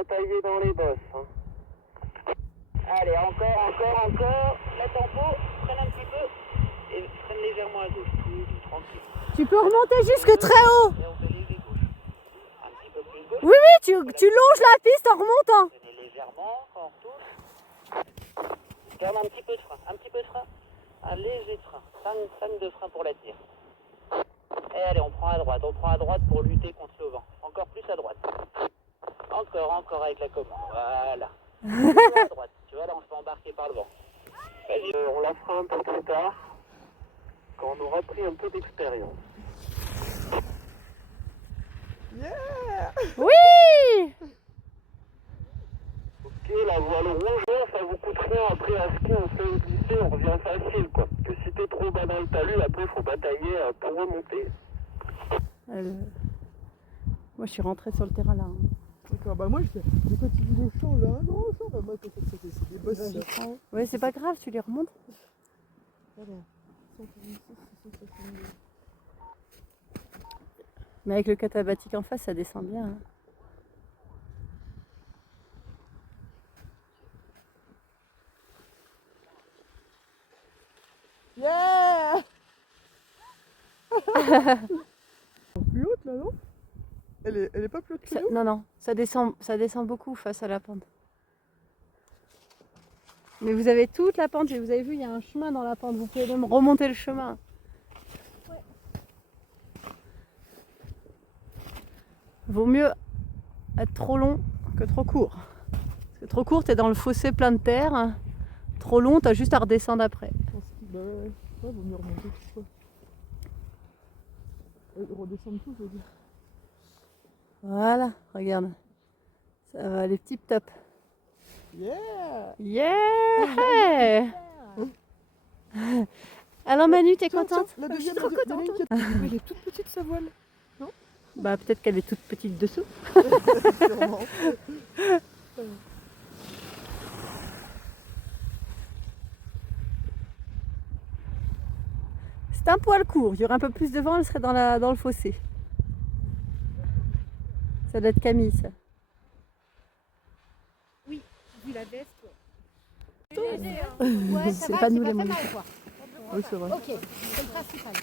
batailler dans les bosses. Hein. Allez, encore. La tempo, freine un petit peu. Et freine légèrement à gauche, tout tranquille. Tu peux remonter jusque très haut. Et on fait léger gauche. Un petit peu plus gauche. Oui, tu longes la piste en remontant. Freinez légèrement quand on retourne. Garde un petit peu de frein. Un léger frein. 5 de frein pour la tire. Et allez, on prend à droite pour lutter contre le vent. Encore plus à droite. Encore avec la commande. Voilà. À droite. Tu vois, là, on se fait embarquer par le vent. Vas-y. On la fera un peu plus tard, quand on aura pris un peu d'expérience. Yeah! Oui. Ok, la voile rouge, ça vous coûte rien. Après, à ski, on fait glisser, on revient facile, quoi. Que si t'es trop bas dans le talus, après, faut batailler pour remonter. Moi, je suis rentrée sur le terrain là. D'accord, bah moi je fais quand tu dis le champ là, non, le champ, bah moi quand c'est des bosses. Ouais, c'est pas grave, tu les remontes. Alors, 146, 662. Mais avec le catabatique en face, ça descend bien. Hein. Yeah! Plus haute là, non? Elle est pas plus haute que nous? Non, ça descend beaucoup face à la pente. Mais vous avez toute la pente, et vous avez vu, il y a un chemin dans la pente, vous pouvez même remonter le chemin. Ouais. Vaut mieux être trop long que trop court. Parce que trop court, t'es dans le fossé plein de terre. Trop long, t'as juste à redescendre après. Bah ouais, vaut mieux remonter tout ça. Redescendre tout, je veux dire. Voilà, regarde. Ça va aller tip top. Yeah! Yeah! Alors Manu, t'es Tiens, contente? la deuxième, Je suis trop il y en a une qui elle est toute petite sa voile. Bah peut-être qu'elle est toute petite dessous. Sûrement. C'est un poil court, il y aurait un peu plus de vent, elle serait dans le fossé. Ça doit être Camille ça. Oui, vu la veste. Ouais, c'est pas nous les moyens. Oui, c'est vrai. Ok, c'est le principal.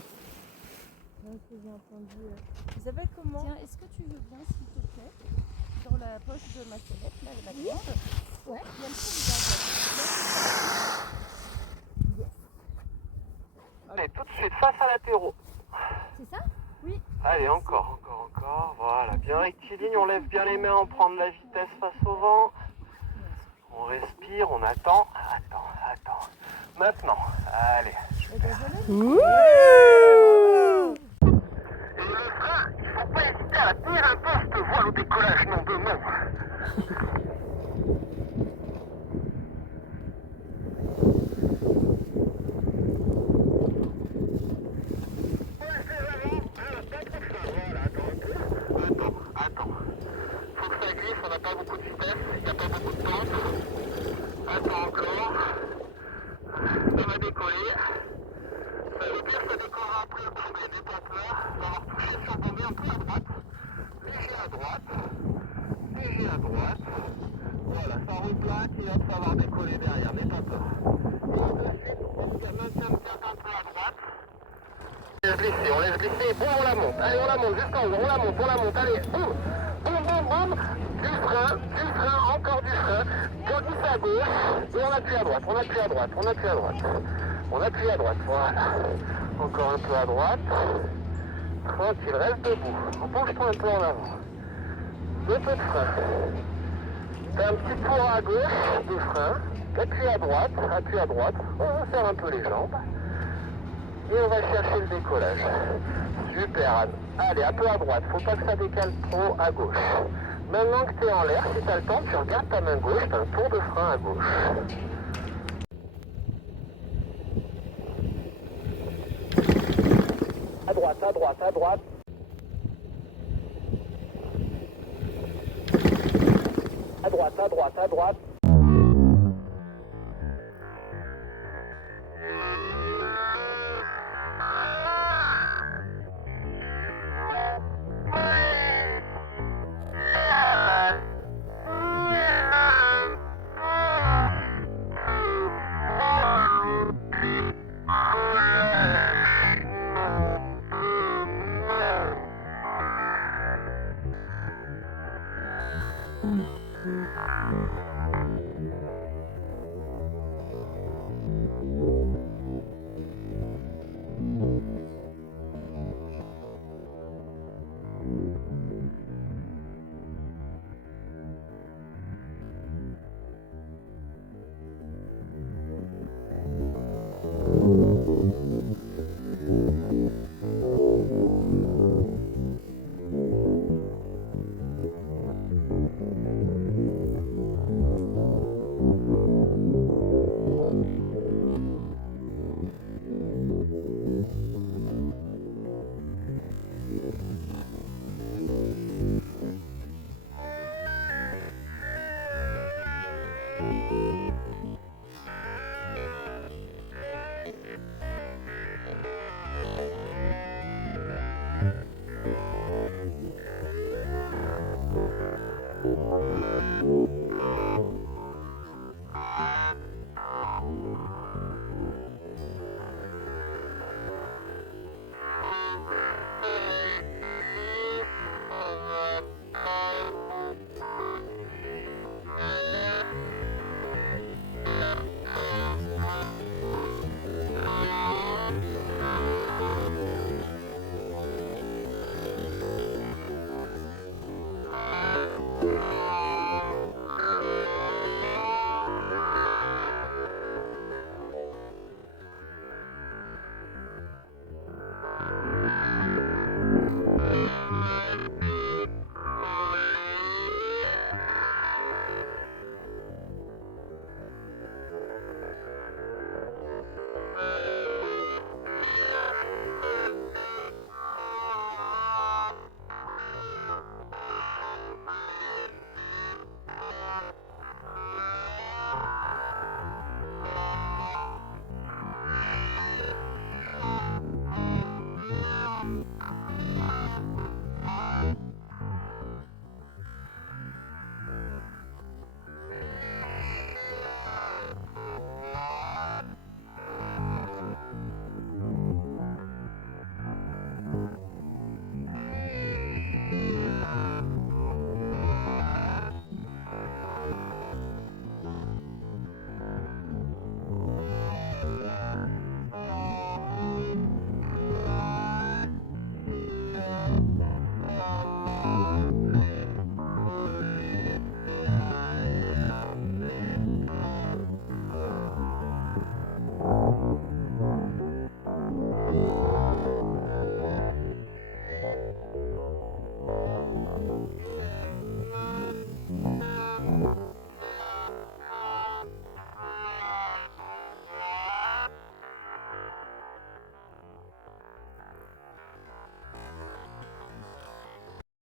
Isabelle, comment? Tiens, est-ce que tu veux bien, s'il te plaît, dans la poche de ma sellette, là, la grande, Ouais. il y a le fond Allez, tout de suite, face à l'apéro. C'est ça? Allez, encore. Voilà, bien rectiligne, on lève bien les mains, on prend de la vitesse face au vent. On respire, on attend. Attends. Maintenant, allez. Ouh! Et le frein, il faut pas hésiter à la tenir un peu, cette voile au décollage, nom de nom. Attends. Faut que ça glisse, on n'a pas beaucoup de vitesse, il n'y a pas beaucoup de pente. Attends encore. Ça va décoller. Le pire, ça décollera après le bombé, n'aie pas peur. On va retoucher sur le bombé un peu à droite. Léger à droite. Voilà, ça replaque et hop, ça va redécoller derrière, n'aie pas peur. Et ensuite, on maintient le cap un peu à droite. On laisse glisser, boum, on la monte. Allez, on la monte jusqu'en haut, on la monte, allez, boum. Du frein, encore du frein. On glisse à gauche et on appuie à droite. On appuie à droite, voilà. Encore un peu à droite. Tranquille, reste debout. Penche-toi un peu en avant. Un peu de frein. T'as un petit tour à gauche de frein. Appuie à droite. On va faire un peu les jambes. Et on va chercher le décollage. Super, Anne. Allez, un peu à droite. Faut pas que ça décale trop à gauche. Maintenant que tu es en l'air, si tu as le temps, tu regardes ta main gauche, tu as un tour de frein à gauche. À droite. À droite.